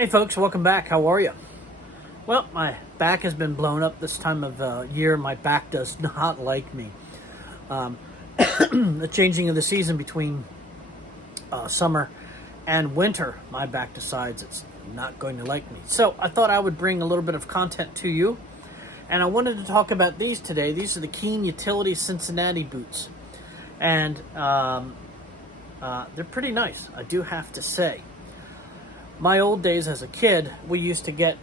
Hey folks, welcome back. How are you? Well, my back has been blown up this time of year. My back does not like me. The changing of the season between summer and winter, my back decides it's not going to like me. So I thought I would bring a little bit of content to you. And I wanted to talk about these today. These are the Keen Utility Cincinnati boots. And they're pretty nice, I do have to say. My old days as a kid, we used to get,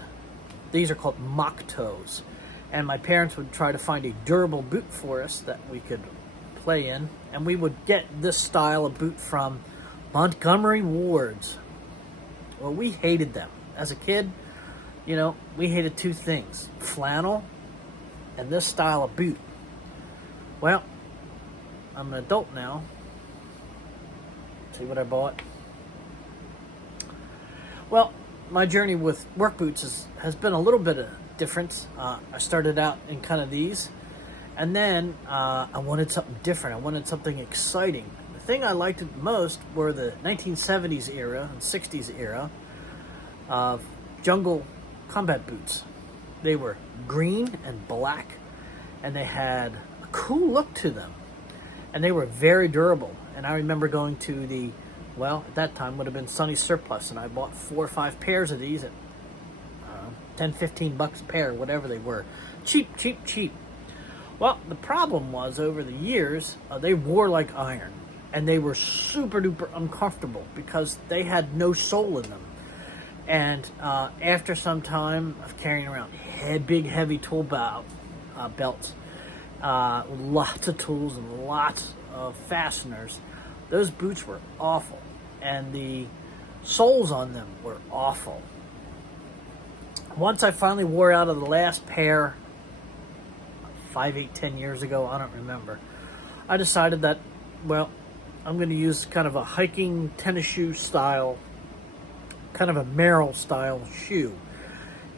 these are called mock toes. And my parents would try to find a durable boot for us that we could play in. And we would get this style of boot from Montgomery Ward's. Well, we hated them. As a kid, you know, we hated two things: flannel and this style of boot. Well, I'm an adult now. See what I bought? Well, my journey with work boots has been a little bit of difference. I started out in kind of these, and then I wanted something different. I wanted something exciting. The thing I liked the most were the 1970s era and 60s era of jungle combat boots. They were green and black, and they had a cool look to them, and they were very durable. And I remember going to the, well, at that time would have been Sunny Surplus, and I bought 4 or 5 pairs of these at 10, 15 bucks a pair, whatever they were. Cheap, cheap, cheap. Well, the problem was, over the years, they wore like iron, and they were super duper uncomfortable because they had no sole in them. And after some time of carrying around big, heavy tool belts, lots of tools and lots of fasteners, those boots were awful. And the soles on them were awful. Once I finally wore out of the last pair, 5, 8, 10 years ago, I don't remember, I decided that, well, I'm going to use kind of a hiking tennis shoe style, kind of a Merrill style shoe.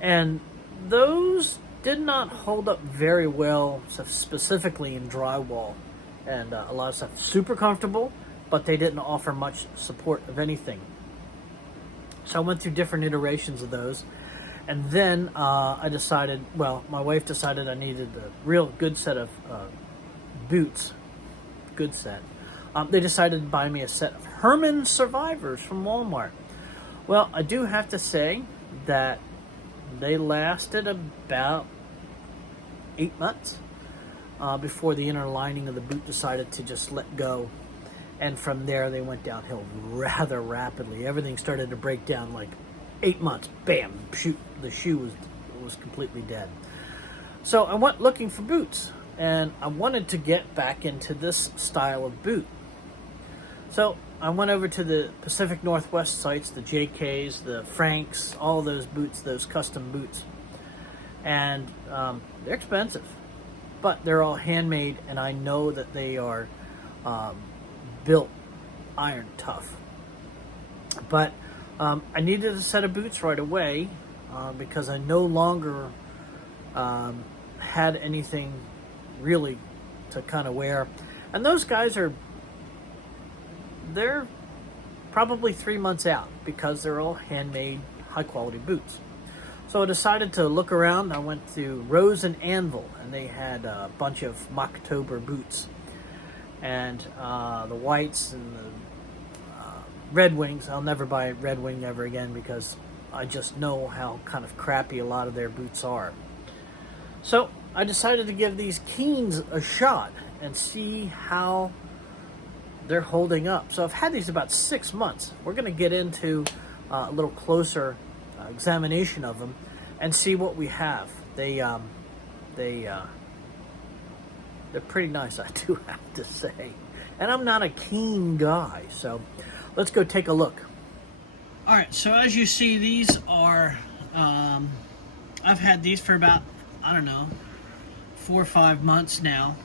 And those did not hold up very well, specifically in drywall. And a lot of stuff, super comfortable, but they didn't offer much support of anything. So I went through different iterations of those. And then I decided, well, my wife decided I needed a real good set of boots. Good set. They decided to buy me a set of Herman Survivors from Walmart. Well, I do have to say that they lasted about 8 months before the inner lining of the boot decided to just let go. And from there, they went downhill rather rapidly. Everything started to break down like 8 months. Bam! Shoot, the shoe was completely dead. So I went looking for boots, and I wanted to get back into this style of boot. So I went over to the Pacific Northwest sites, the JKs, the Franks, all those boots, those custom boots. And they're expensive, but they're all handmade, and I know that they are built iron tough. But I needed a set of boots right away because I no longer had anything really to kind of wear. And those guys they're probably 3 months out because they're all handmade, high quality boots. So I decided to look around. I went to Rose and Anvil, and they had a bunch of Mocktober boots. And the whites and the Red Wings. I'll never buy Red Wing ever again because I just know how kind of crappy a lot of their boots are. So I decided to give these Keens a shot and see how they're holding up. So I've had these about 6 months. We're going to get into a little closer examination of them and see what we have. They're pretty nice, I do have to say. And I'm not a Keen guy, so let's go take a look. All right, so as you see, these are, I've had these for about, I don't know, 4 or 5 months now.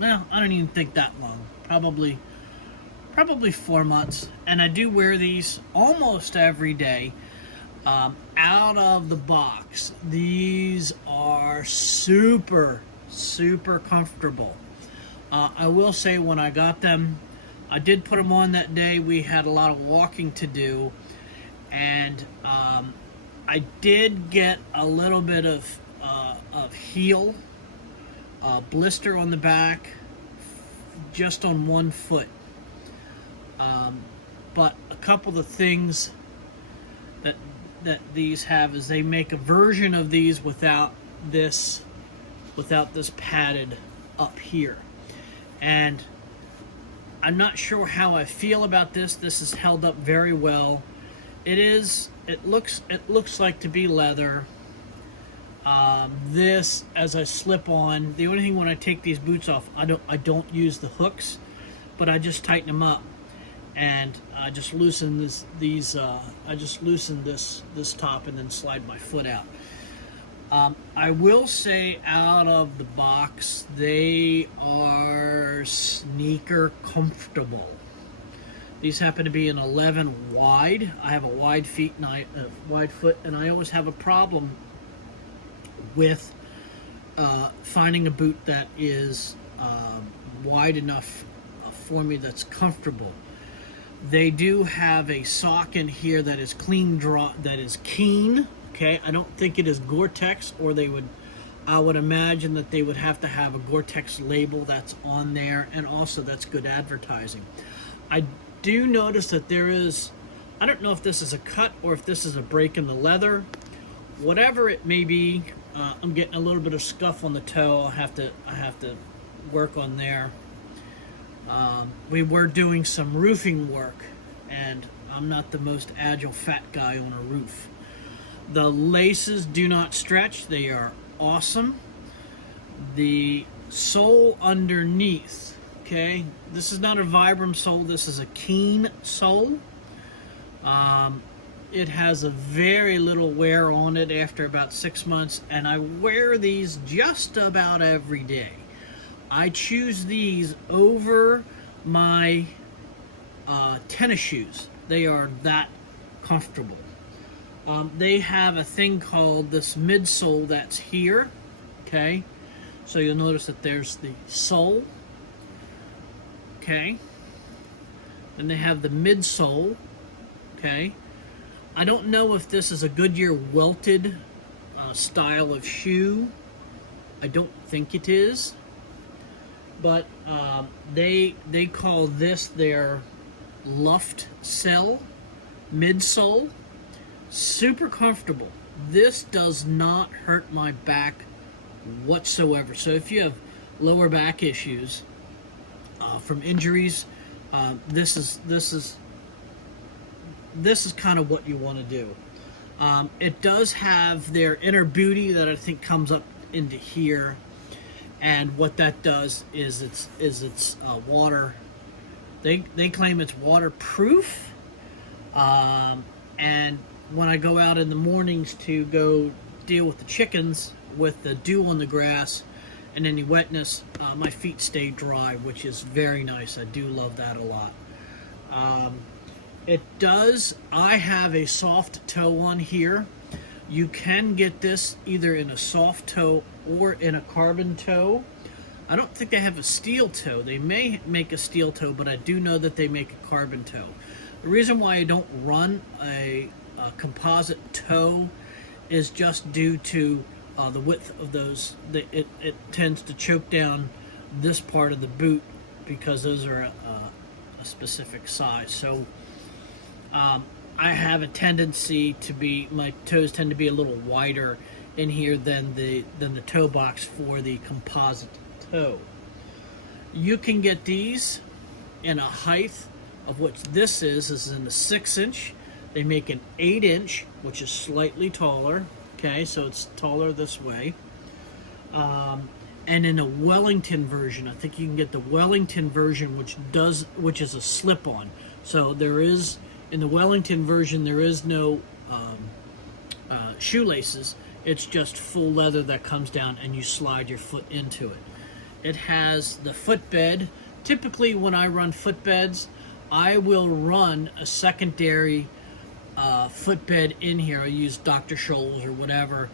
Well, I don't even think that long. Probably 4 months. And I do wear these almost every day. Out of the box, these are super comfortable. I will say, when I got them, I did put them on that day. We had a lot of walking to do, and I did get a little bit of heel blister on the back, just on one foot. But a couple of things that these have is they make a version of these without this padded up here, and I'm not sure how I feel about this. This is held up very well. It looks like to be leather. This, as I slip on, the only thing when I take these boots off, I don't use the hooks, but I just tighten them up, and I just loosen this top and then slide my foot out. I will say, out of the box, they are sneaker comfortable. These happen to be an 11 wide. I have a wide foot, and I always have a problem with finding a boot that is wide enough for me that's comfortable. They do have a sock in here that is keen. Okay, I don't think it is Gore-Tex, or I would imagine that they would have to have a Gore-Tex label that's on there, and also that's good advertising. I do notice that there is, I don't know if this is a cut or if this is a break in the leather. Whatever it may be, I'm getting a little bit of scuff on the toe. I have to work on there. We were doing some roofing work, and I'm not the most agile fat guy on a roof. The laces do not stretch. They are awesome. The sole underneath, okay, this is not a Vibram sole. This is a Keen sole. It has a very little wear on it after about 6 months, and I wear these just about every day. I choose these over my tennis shoes. They are that comfortable. They have a thing called this midsole that's here, okay? So you'll notice that there's the sole, okay? And they have the midsole, okay? I don't know if this is a Goodyear welted style of shoe. I don't think it is. But they call this their luft cell midsole. Super comfortable. This does not hurt my back whatsoever. So if you have lower back issues from injuries, this is kind of what you want to do. It does have their inner booty that I think comes up into here, and what that does is it's water. They claim it's waterproof, and when I go out in the mornings to go deal with the chickens, with the dew on the grass and any wetness, my feet stay dry, which is very nice. I do love that a lot. I have a soft toe on here. You can get this either in a soft toe or in a carbon toe. I don't think they have a steel toe. They may make a steel toe, but I do know that they make a carbon toe. The reason why I don't run a composite toe is just due to the width of those. It tends to choke down this part of the boot because those are a specific size. So I have a tendency my toes tend to be a little wider in here than the toe box for the composite toe. You can get these in a height of which this is in a 6-inch. They make an 8-inch, which is slightly taller. Okay, so it's taller this way. And in a Wellington version, I think you can get the Wellington version, which is a slip-on. So in the Wellington version, there is no shoelaces. It's just full leather that comes down, and you slide your foot into it. It has the footbed. Typically, when I run footbeds, I will run a secondary footbed in here. I use Dr. Scholl's or whatever.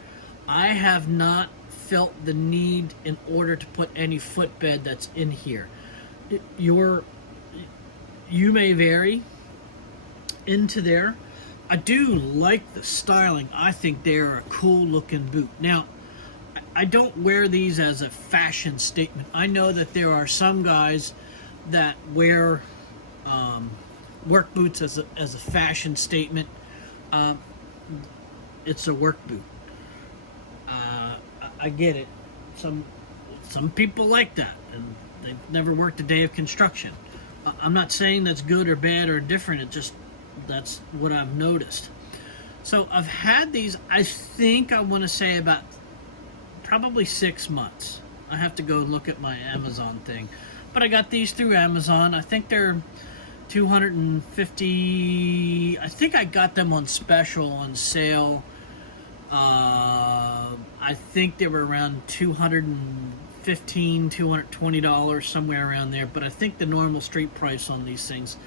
I have not felt the need in order to put any footbed that's in here. You may vary into there, I do like the styling. I think they're a cool looking boot. Now, I don't wear these as a fashion statement. I know that there are some guys that wear work boots as a fashion statement. It's a work boot. I get it. Some people like that, and they've never worked a day of construction. I'm not saying that's good or bad or different. It just, that's what I've noticed. So I've had these, I think I want to say about probably 6 months. I have to go look at my Amazon thing. But I got these through Amazon. I think they're 250. I think I got them on special, on sale. I think they were around $215, $220, somewhere around there. But I think the normal street price on these things,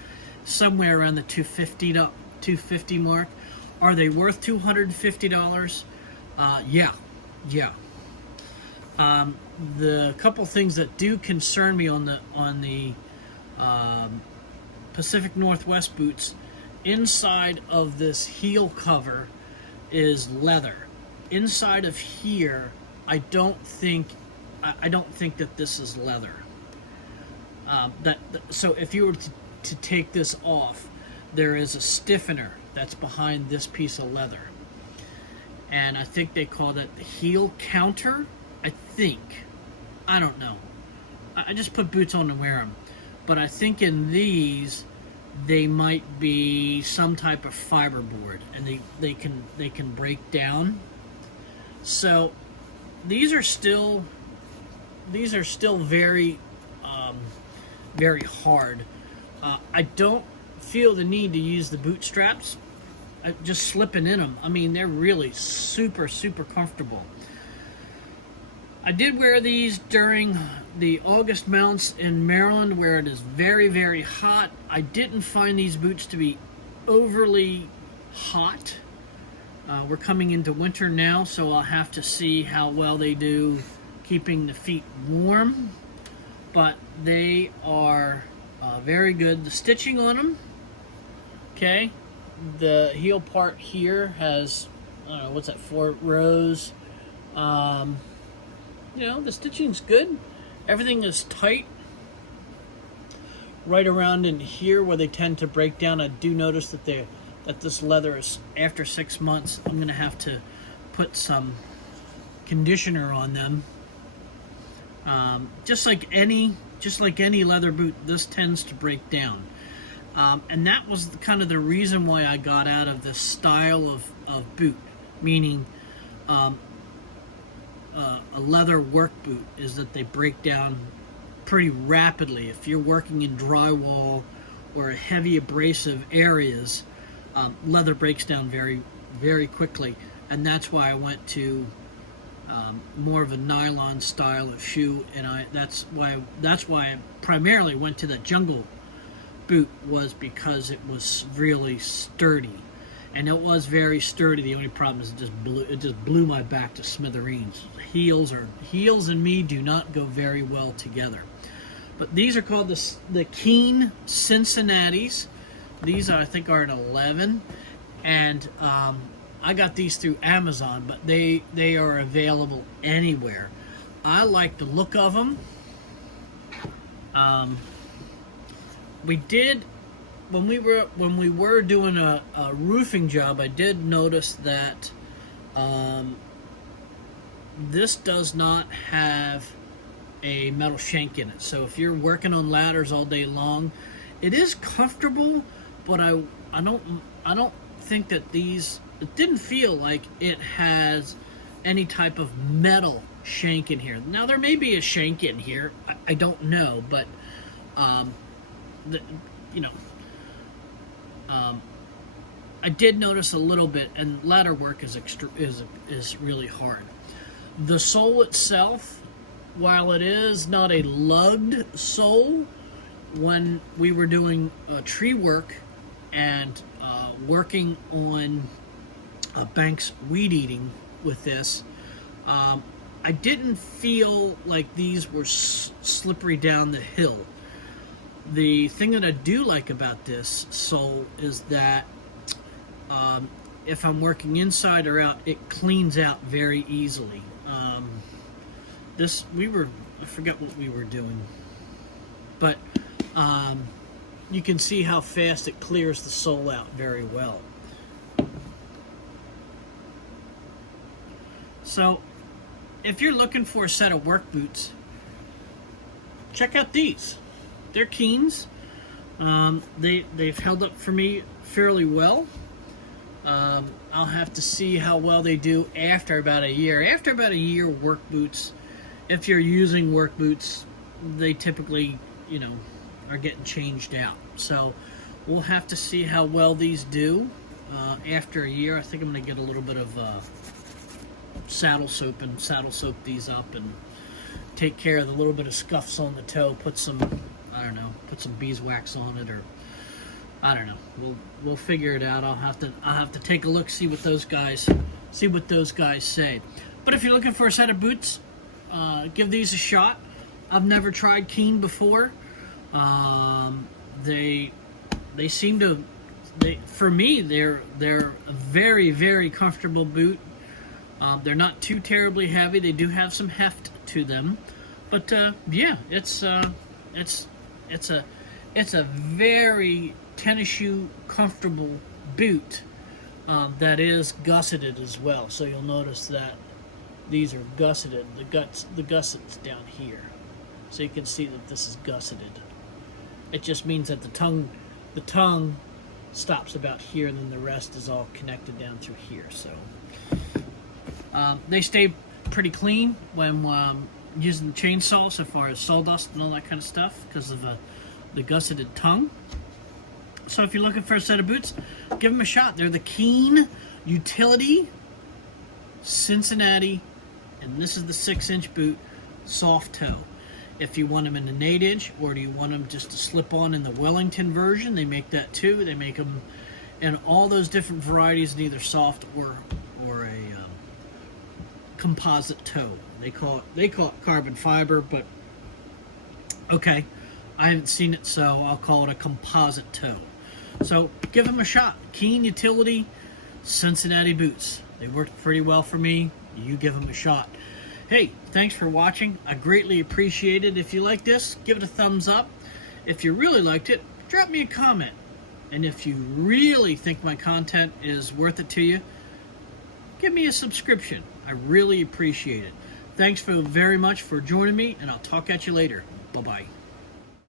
somewhere around the $250 mark. Are they worth $250? Yeah. The couple things that do concern me on the Pacific Northwest boots, inside of this heel cover is leather. Inside of here, I don't think that this is leather. So if you were to take this off, there is a stiffener that's behind this piece of leather, and I think they call that the heel counter. I think, I don't know. I just put boots on and wear them, but I think in these they might be some type of fiberboard, and they can break down. So these are still very very hard. I don't feel the need to use the boot straps. Just slipping in them, I mean, they're really super comfortable. I did wear these during the August mounts in Maryland, where it is very hot. I didn't find these boots to be overly hot. We're coming into winter now, so I'll have to see how well they do keeping the feet warm. But they are very good. The stitching on them, okay, the heel part here has, I don't know, what's that, 4 rows. You know, the stitching's good. Everything is tight. Right around in here where they tend to break down, I do notice that this leather is, after 6 months, I'm gonna have to put some conditioner on them. Just like any leather boot, this tends to break down. And that was kind of the reason why I got out of this style of boot, meaning a leather work boot, is that they break down pretty rapidly. If you're working in drywall or heavy abrasive areas, leather breaks down very quickly, and that's why I went to more of a nylon style of shoe, and that's why I primarily went to that jungle boot, was because it was really sturdy. And it was very sturdy. The only problem is it just blew my back to smithereens. Heels and me do not go very well together. But these are called the Keen Cincinnati's. These I think are an 11, and I got these through Amazon, but they are available anywhere. I like the look of them. We did. When we were doing a roofing job, I did notice that this does not have a metal shank in it. So if you're working on ladders all day long, it is comfortable, but I don't think that these, it didn't feel like it has any type of metal shank in here. Now there may be a shank in here, I don't know, but I did notice a little bit, and ladder work is really hard. The sole itself, while it is not a lugged sole, when we were doing tree work and working on banks weed eating with this, I didn't feel like these were slippery down the hill. The thing that I do like about this sole is that if I'm working inside or out, it cleans out very easily. I forget what we were doing, but you can see how fast it clears the sole out very well. So if you're looking for a set of work boots, check out these. They're Keens. They've held up for me fairly well. I'll have to see how well they do after about a year. After about a year, work boots, if you're using work boots, they typically, are getting changed out. So we'll have to see how well these do after a year. I think I'm going to get a little bit of saddle soap and saddle soap these up and take care of the little bit of scuffs on the toe. Put some, put some beeswax on it, or I don't know. We'll figure it out. I'll have to take a look, see what those guys say. But if you're looking for a set of boots, give these a shot. I've never tried Keen before. They seem to, for me, they're a very, very comfortable boot. They're not too terribly heavy. They do have some heft to them, but yeah, it's a very tennis shoe comfortable boot that is gusseted as well. So you'll notice that these are gusseted. The gusset's down here, so you can see that this is gusseted. It just means that the tongue stops about here, and then the rest is all connected down through here. So they stay pretty clean when using the chainsaw, so far as sawdust and all that kind of stuff, because of the gusseted tongue. So if you're looking for a set of boots, give them a shot. They're the Keen Utility Cincinnati, and this is the 6-inch boot, soft toe. If you want them in the 8-inch, or do you want them just to slip on in the Wellington version, they make that too. They make them in all those different varieties, in either soft or a composite toe. They call it carbon fiber, but okay, I haven't seen it, so I'll call it a composite toe. So give them a shot. Keen Utility Cincinnati boots. They worked pretty well for me. You give them a shot. Hey, thanks for watching. I greatly appreciate it. If you like this, give it a thumbs up. If you really liked it, drop me a comment. And if you really think my content is worth it to you, give me a subscription. I really appreciate it. Thanks very much for joining me, and I'll talk at you later. Bye-bye.